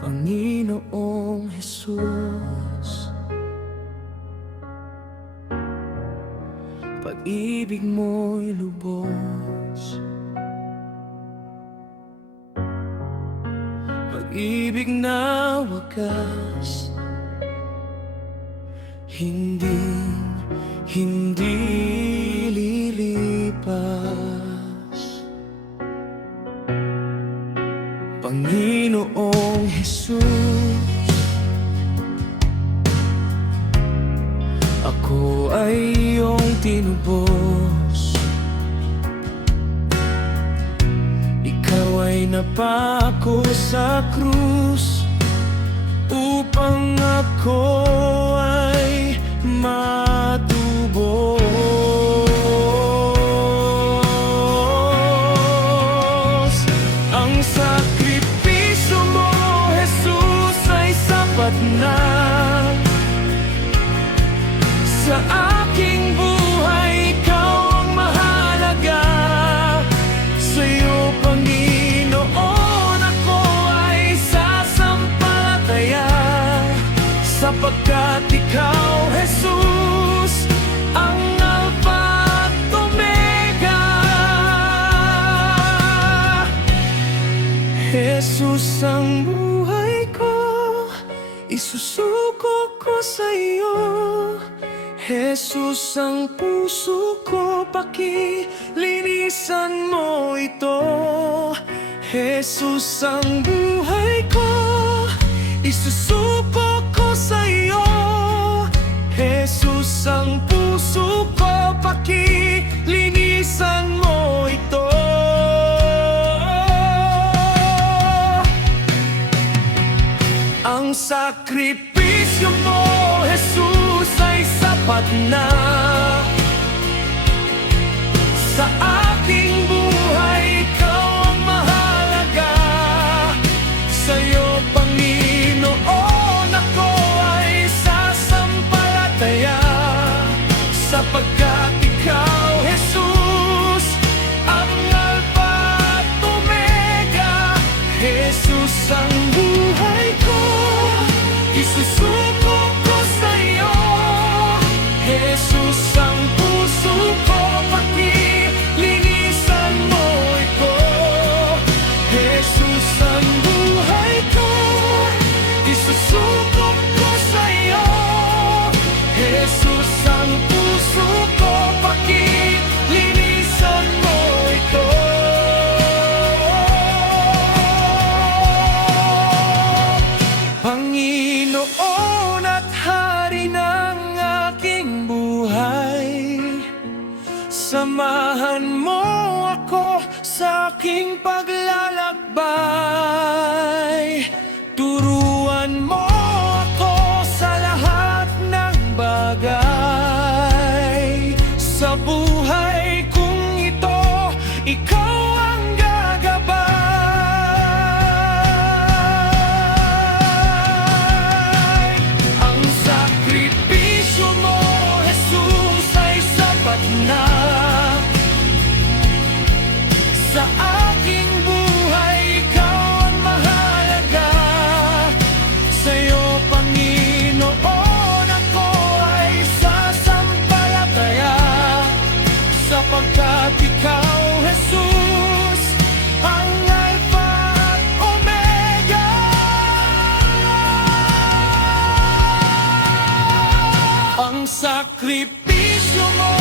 Panginoong Jesus. Pag-ibig mo'y lubos, pag-ibig na wagas, hindi lilipas. Panginoong Jesus, ako ay iyong tinubos. Ikaw ay napako sa krus upang ako ay matubos. Ang sakripisyo mo, Jesus, ay sapat na sa aking buhay. Ikaw ang mahalaga. Sa'yo, Panginoon, ako ay sasampalataya, sapagkat ikaw, Jesus, ang Alpha at Omega. Jesus, ang buhay ko, isusuko ko sa iyo. Jesus, ang puso ko, pakilinisan mo ito. Jesus, ang buhay ko, isusuko ko sa iyo. Jesus, ang puso ko, pakilinisan mo ito. Ang sakripisyo mo, Jesus, ay sapat na sa aking buhay. Ikaw ang mahalaga. Sa'yo, Panginoon, ako ay sasampalataya, sapagkat ikaw, Jesus, ang Alpha at Omega. Jesus, ang buhay ko, isusuko ko sa iyo. Jesus, ang puso ko, pakilinisan mo ito. Jesus, ang buhay ko, isusuko ko sa iyo. Jesus, ang puso ko, pakilinisan mo ito. Panginoon at Hari ng aking buhay, samahan mo ako sa aking paglalakbay. Turuan mo ako sa lahat ng bagay. Sa buhay kong ito, ikaw ang gagabay. Ang sakripisyo mo, Jesus, ay sapat na sa aking buhay. Ikaw ang mahalaga. Sa'yo, Panginoon, ako ay sasampalataya, sapagkat ikaw, Jesus, ang Alpha at Omega. Ang sakripisyo mo,